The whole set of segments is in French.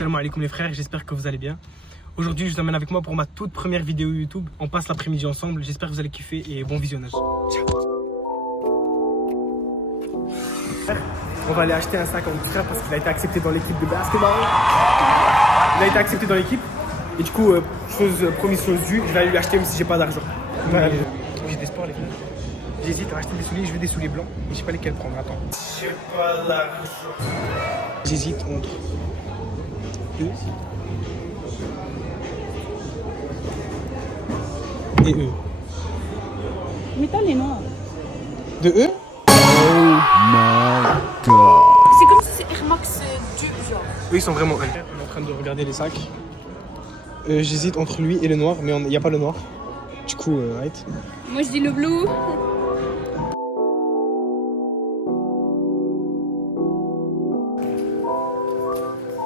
Salam alaikum les frères, j'espère que vous allez bien. Aujourd'hui, je vous emmène avec moi pour ma toute première vidéo YouTube. On passe l'après-midi ensemble, j'espère que vous allez kiffer et bon visionnage. Ciao. On va aller acheter un sac à mon petit frère parce qu'il a été accepté dans l'équipe de basketball. Il a été accepté dans l'équipe et du coup, promise chose due, je vais aller lui acheter même si j'ai pas d'argent. J'ai des sports les gars. J'hésite à acheter des souliers, je veux des souliers blancs, mais je sais pas lesquels prendre, attends. J'ai pas d'argent. J'hésite entre eux et eux. Mais t'as les noirs. De eux? C'est comme si c'est Air Max du genre. Eux ils sont vraiment eux. On est en train de regarder les sacs. J'hésite entre lui et le noir, mais il n'y a pas le noir. Du coup, right. Moi je dis le blue.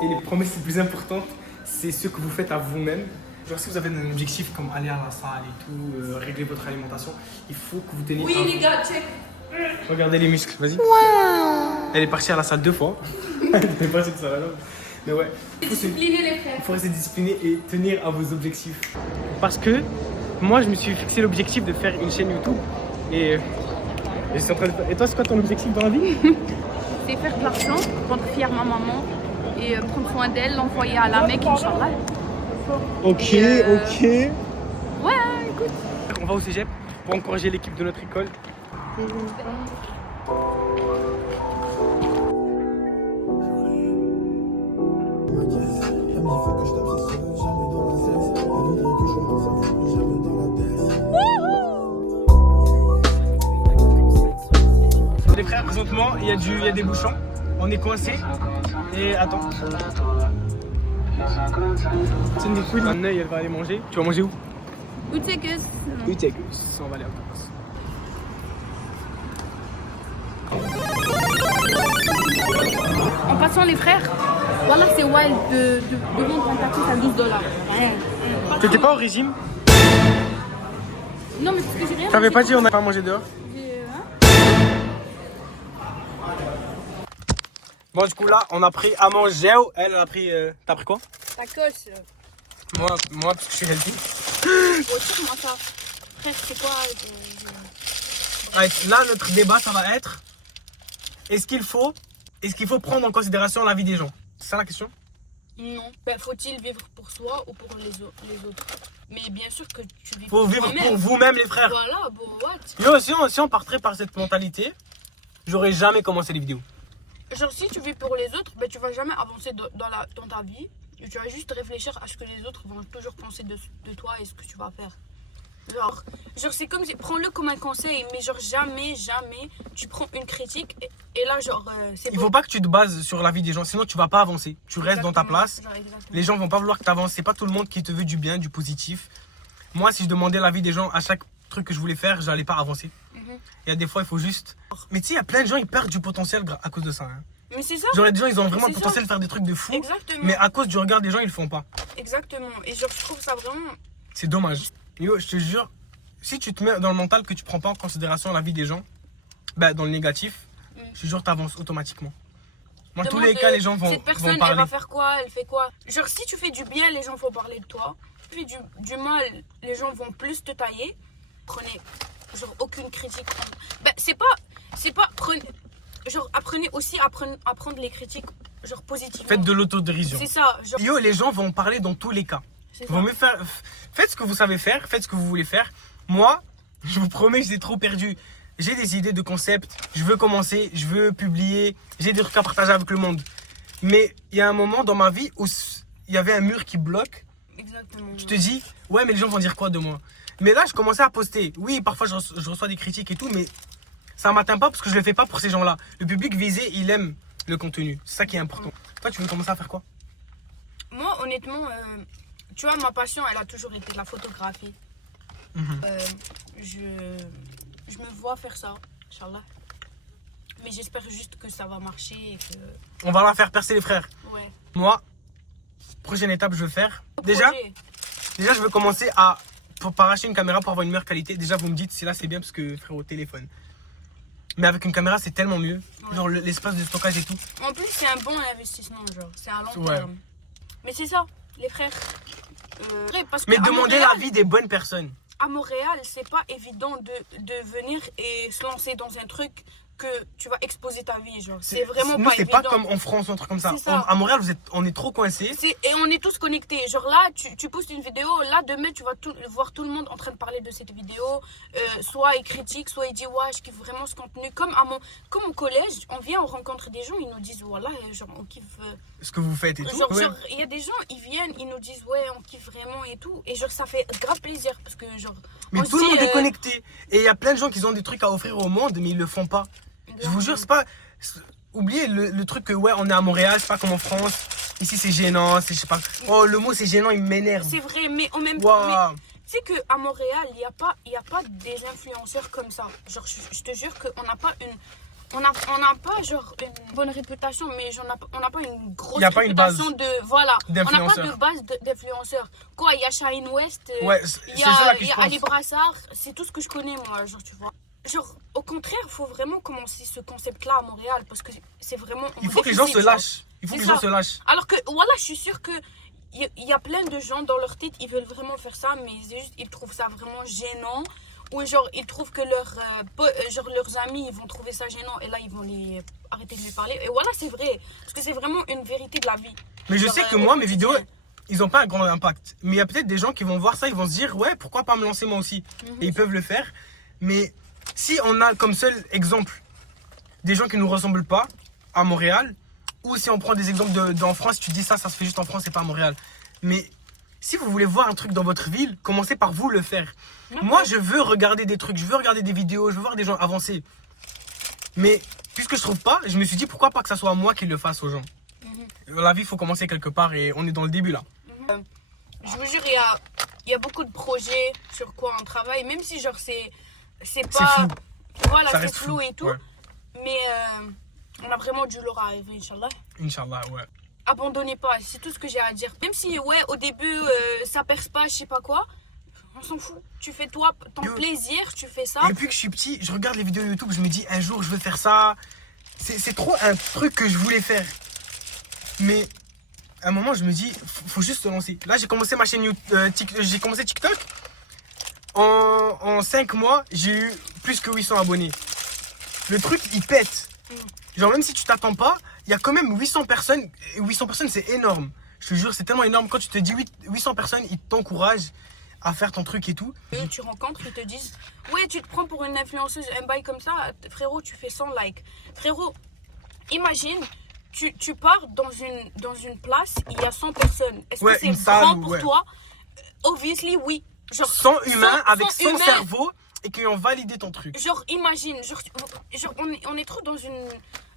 Et les promesses les plus importantes, c'est ce que vous faites à vous-même. Genre si vous avez un objectif comme aller à la salle et tout, régler votre alimentation, il faut que vous teniez. Oui les gars, check. Regardez les muscles, vas-y. Elle est partie à la salle 2 fois. Elle est partie de ça là. Mais ouais. Discipliner les frères. Il faut rester discipliné et tenir à vos objectifs. Parce que moi je me suis fixé l'objectif de faire une chaîne YouTube. Et je suis en train de... Et toi c'est quoi ton objectif dans la vie? C'est faire de l'argent, rendre fière ma maman et prendre soin d'elle, l'envoyer à la Mecque, Inch'Allah. Ok, ok. Ouais, écoute. On va au cégep pour encourager l'équipe de notre école. Les frères, présentement, il y a des bouchons. On est coincés. Et attends. C'est une couille. Un œil, elle va aller manger. Tu vas manger où? Utekus. Utekus. On va aller à Utekus. En passant les frères, voilà c'est wild de vendre un tapis à $12. Rien. T'étais pas au régime? Non mais parce que j'ai rien. T'avais pas dit on n'a pas mangé dehors? Bon du coup là on a pris à manger. Elle a pris... T'as pris quoi? Tacos. Moi parce que je suis healthy. Moi ça. Frère c'est quoi Là notre débat ça va être... Est-ce qu'il faut prendre en considération la vie des gens? C'est ça la question? Non. Ben, faut-il vivre pour soi ou pour les autres? Mais bien sûr que tu vis Faut vivre pour vous-même les frères. Voilà, bon, what? Yo, si on partait par cette mentalité, j'aurais jamais commencé les vidéos. Genre si tu vis pour les autres, ben, tu vas jamais avancer dans ta vie. Et tu vas juste réfléchir à ce que les autres vont toujours penser de toi et ce que tu vas faire. Genre c'est comme si, prends-le comme un conseil, mais genre jamais tu prends une critique et là genre c'est Il faut pas que tu te bases sur la vie des gens, sinon tu vas pas avancer. Tu restes dans ta place. Exactement. Les gens vont pas vouloir que tu avances. C'est pas tout le monde qui te veut du bien, du positif. Moi, si je demandais l'avis des gens à chaque truc que je voulais faire, j'allais pas avancer. Il y a des fois, il faut juste. Mais tu sais, il y a plein de gens, ils perdent du potentiel à cause de ça. Hein. Mais c'est ça. Genre, les gens, ils ont vraiment le C'est potentiel de faire des trucs de fou. Exactement. Mais à cause du regard des gens, ils le font pas. Exactement. Et genre, je trouve ça vraiment. C'est dommage. Yo, je te jure, si tu te mets dans le mental que tu prends pas en considération la vie des gens, bah, dans le négatif, je te jure, t'avances automatiquement. Dans tous les cas, les gens vont cette personne, parler. elle va faire quoi? Elle fait quoi? Genre, si tu fais du bien, les gens vont parler de toi. Si tu fais du mal, les gens vont plus te tailler. Prenez, genre, aucune critique. Ben, c'est pas, prenez, genre, apprenez aussi à prendre les critiques, genre, positivement. Faites de l'autodérision. C'est ça. Genre... Yo, les gens vont parler dans tous les cas. Vaut mieux faire, faites ce que vous savez faire, faites ce que vous voulez faire. Moi, je vous promets, j'ai trop perdu. J'ai des idées de concepts, je veux commencer, je veux publier, j'ai des trucs à partager avec le monde. Mais il y a un moment dans ma vie où il y avait un mur qui bloque. Exactement. Tu te dis, ouais, mais les gens vont dire quoi de moi? Mais là, je commençais à poster. Oui, parfois, je reçois des critiques et tout, mais ça ne m'atteint pas parce que je ne le fais pas pour ces gens-là. Le public visé, il aime le contenu. C'est ça qui est important. Toi, tu veux commencer à faire quoi? Moi, honnêtement, tu vois, ma passion, elle a toujours été la photographie. Je me vois faire ça, Inch'Allah. Mais j'espère juste que ça va marcher et que... On va la faire percer les frères. Ouais. Moi, prochaine étape, je veux faire. Déjà, je veux commencer par acheter une caméra pour avoir une meilleure qualité. Déjà, vous me dites si là c'est bien parce que frère, au téléphone. Mais avec une caméra, c'est tellement mieux. Ouais. Genre l'espace de stockage et tout. En plus, c'est un bon investissement, genre. C'est à long terme. Mais c'est ça, les frères. Parce que Mais à demandez Montréal- l'avis des bonnes personnes. À Montréal, c'est pas évident de venir et se lancer dans un truc que tu vas exposer ta vie, genre. C'est vraiment Nous, pas c'est évident. pas comme en France ou un truc comme ça. C'est ça. À Montréal, on est trop coincés. Et on est tous connectés. Genre là, tu postes une vidéo, là demain tu vas voir tout le monde en train de parler de cette vidéo. Soit il critique, soit il dit ouais, je kiffe vraiment ce contenu. Comme au collège, on vient, on rencontre des gens, ils nous disent voilà, genre on kiffe. Ce que vous faites et tout. Genre, Ouais. il y a des gens, ils viennent, ils nous disent ouais, on kiffe vraiment et tout. Et genre ça fait grave plaisir parce que genre. Mais on tout se le monde dit, est connecté. Et il y a plein de gens qui ont des trucs à offrir au monde, mais ils le font pas. Je vous jure, c'est pas. Oubliez le truc que ouais, on est à Montréal, c'est pas comme en France. Ici, c'est gênant. Je sais pas. Oh, le mot c'est gênant, il m'énerve. C'est vrai, mais en même temps. Waouh. Tu sais qu'à Montréal, il n'y a pas des influenceurs comme ça. Genre, je te jure qu'on n'a pas une. On n'a pas genre une bonne réputation, mais on n'a pas une grosse Y a pas une base réputation de. Voilà. On n'a pas d'influenceurs. de base d'influenceurs. Quoi, il y a Shine West, Ouais, il c'est y ça a, que il y je a Ali pense. Brassard, c'est tout ce que je connais, moi, genre, tu vois. Genre, au contraire, il faut vraiment commencer ce concept-là à Montréal, parce que c'est vraiment. Il faut que les gens se lâchent. Il faut C'est que les gens ça. se lâchent. Alors que, voilà, je suis sûre que il y a plein de gens dans leur tête, ils veulent vraiment faire ça, mais ils trouvent ça vraiment gênant. Ou genre, ils trouvent que leurs amis, ils vont trouver ça gênant, et là, ils vont arrêter de lui parler. Et voilà, c'est vrai. Parce que c'est vraiment une vérité de la vie. Mais je Genre, sais que au moi, mes quotidien. vidéos, ils ont pas un grand impact. Mais il y a peut-être des gens qui vont voir ça, ils vont se dire, ouais, pourquoi pas me lancer moi aussi. Et ils peuvent le faire. Mais si on a comme seul exemple des gens qui nous ressemblent pas à Montréal, ou si on prend des exemples en France, tu dis ça se fait juste en France et pas à Montréal. Mais si vous voulez voir un truc dans votre ville, commencez par vous le faire. Moi, je veux regarder des trucs, je veux regarder des vidéos, je veux voir des gens avancer. Mais puisque je trouve pas, je me suis dit pourquoi pas que ça soit moi qui le fasse aux gens. La vie, il faut commencer quelque part et on est dans le début là. Je vous jure, il y a beaucoup de projets sur quoi on travaille, même si genre c'est pas. flou. Voilà, Ça c'est reste flou flou, et tout. ouais. Mais on a vraiment du lourd à arriver, Inch'Allah. Inch'Allah, ouais. Abandonnez pas, c'est tout ce que j'ai à dire. Même si, ouais, au début, ça perce pas, je sais pas quoi, on s'en fout. Tu fais toi, ton plaisir, tu fais ça. Et depuis que je suis petit, je regarde les vidéos YouTube, je me dis un jour je veux faire ça. C'est trop un truc que je voulais faire. Mais à un moment, je me dis, faut juste se lancer. Là, j'ai commencé ma chaîne YouTube, j'ai commencé TikTok. En 5 mois, j'ai eu plus que 800 abonnés. Le truc, il pète. Genre, même si tu t'attends pas, il y a quand même 800 personnes. Et 800 personnes, c'est énorme. Je te jure, c'est tellement énorme. Quand tu te dis 800 personnes, ils t'encouragent à faire ton truc et tout. Et tu rencontres, ils te disent ouais, tu te prends pour une influenceuse, un bail comme ça, frérot, tu fais 100 likes. Frérot, imagine, tu pars dans une place, il y a 100 personnes. Est-ce Ouais, que c'est une salle grand où, pour ouais. toi? Obviously, oui. Genre, 100 humains avec 100 son humains. cerveau et qui ont validé ton truc. Genre, imagine, on est trop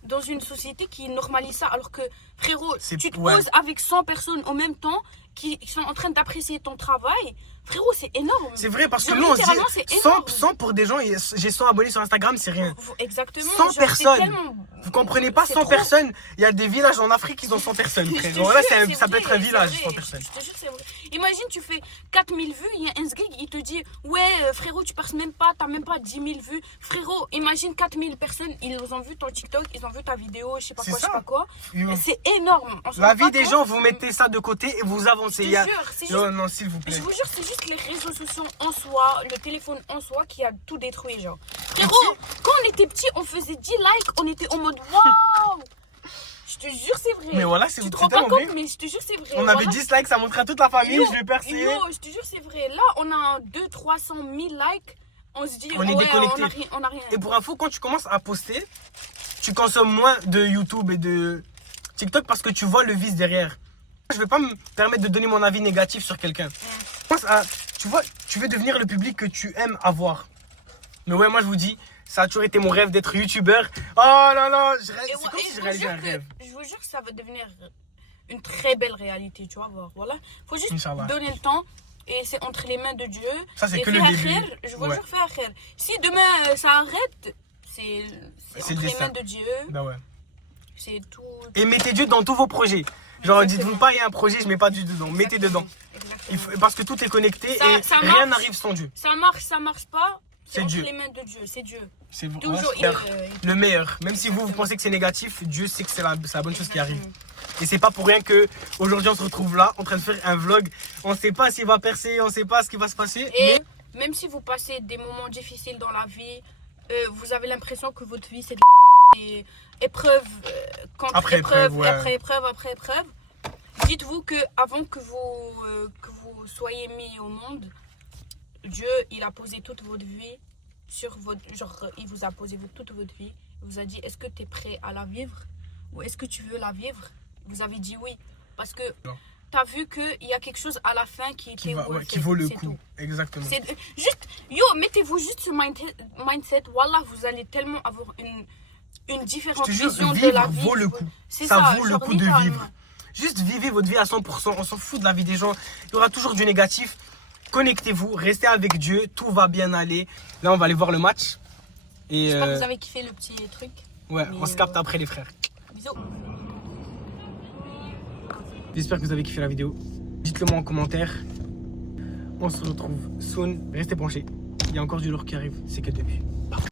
dans une société qui normalise ça, alors que, frérot, C'est- tu te ouais. poses avec 100 personnes en même temps qui sont en train d'apprécier ton travail. Frérot, c'est énorme. C'est vrai parce que Genre, nous on se littéralement, dit c'est 100, énorme. 100 pour des gens, j'ai 100 abonnés sur Instagram, c'est rien. Exactement. 100 genre, c'est personnes. tellement- Vous comprenez pas, c'est 100 trop. personnes. Il y a des villages en Afrique qui ont 100 personnes. Je te frère. jure, Voilà, c'est ça peut vrai, être un c'est village, vrai. 100 personnes. Je te jure, c'est vrai. Imagine, tu fais 4000 vues, il y a un sgig, il te dit ouais, frérot, tu passes même pas, t'as même pas 10 000 vues. Frérot, imagine 4000 personnes, ils ont vu ton TikTok, ils ont vu ta vidéo, je sais pas C'est quoi, je sais ça. pas quoi. Mm. C'est énorme. On se La rend vie pas des compte. gens, vous mettez ça de côté et vous avancez. Je Il y a- te jure, c'est juste. Non, non, s'il vous plaît. Je vous jure, c'est juste les réseaux sociaux en soi, le téléphone en soi qui a tout détruit, genre. Frérot, quand on était petit, on faisait 10 likes, on était en mode waouh! Je te jure, c'est vrai. Mais voilà, tu te c'est rends pas tellement compte, vrai. mais je te jure, c'est vrai. On Voilà. avait 10 likes, ça montrait à toute la famille, Yo, je vais percer. yo, je te jure, c'est vrai. Là, on a 200-300 000 likes. On se dit, On est ouais, déconnecté. on a rien. Et pour info, quand tu commences à poster, tu consommes moins de YouTube et de TikTok parce que tu vois le vice derrière. Je vais pas me permettre de donner mon avis négatif sur quelqu'un. Pense à- Tu vois, tu veux devenir le public que tu aimes avoir. Mais ouais, moi je vous dis, ça a toujours été mon rêve d'être youtubeur. Oh là là, Et c'est ouais, comme et si je je vous réalisais jure un rêve. je vous jure que ça va devenir une très belle réalité, tu vas voir. Voilà. Faut juste Inch'Allah. donner le temps. Et c'est entre les mains de Dieu. Ça, c'est Et que le faire début. khair, je vous Ouais. jure, faire khair. Si demain ça arrête, c'est C'est entre le les destin. mains de Dieu. Bah ouais. C'est tout. Et mettez Dieu dans tous vos projets. Genre, Exactement. dites-vous pas, il y a un projet, je mets pas Dieu dedans. Mettez dedans. Exactement. Parce que tout est connecté Ça- et ça rien marche. n'arrive sans Dieu. Ça marche pas. C'est entre Dieu. les mains de Dieu, c'est Dieu. C'est Toujours le meilleur. Même si vous pensez que c'est négatif, Dieu sait que c'est la bonne chose qui arrive. Et c'est pas pour rien que aujourd'hui on se retrouve là en train de faire un vlog. On sait pas s'il va percer, on sait pas ce qui va se passer. Et même si vous passez des moments difficiles dans la vie, vous avez l'impression que votre vie c'est des épreuves contre Après épreuve, épreuve, ouais. après épreuve, après épreuve. Dites-vous que avant que vous soyez mis au monde, Dieu il a posé toute votre vie sur votre il vous a posé toute votre vie. Il vous a dit est-ce que tu es prêt à la vivre ou est-ce que tu veux la vivre? Vous avez dit oui parce que tu as vu qu'il y a quelque chose à la fin qui vaut le coup. Exactement. C'est juste, mettez-vous juste ce mindset. Wallah, vous allez tellement avoir une différente Je te jure, vision de vivre la vie. vaut le coup. C'est Ça ça, vaut le genre, coup de littéralement. vivre. Juste vivez votre vie à 100%. On s'en fout de la vie des gens. Il y aura toujours du négatif. Connectez-vous, restez avec Dieu. Tout va bien aller. Là, on va aller voir le match. Et J'espère que vous avez kiffé le petit truc. ouais, Mais, on se capte après les frères. Bisous. J'espère que vous avez kiffé la vidéo. Dites-le moi en commentaire. On se retrouve soon. Restez branchés. Il y a encore du lourd qui arrive. C'est que le début.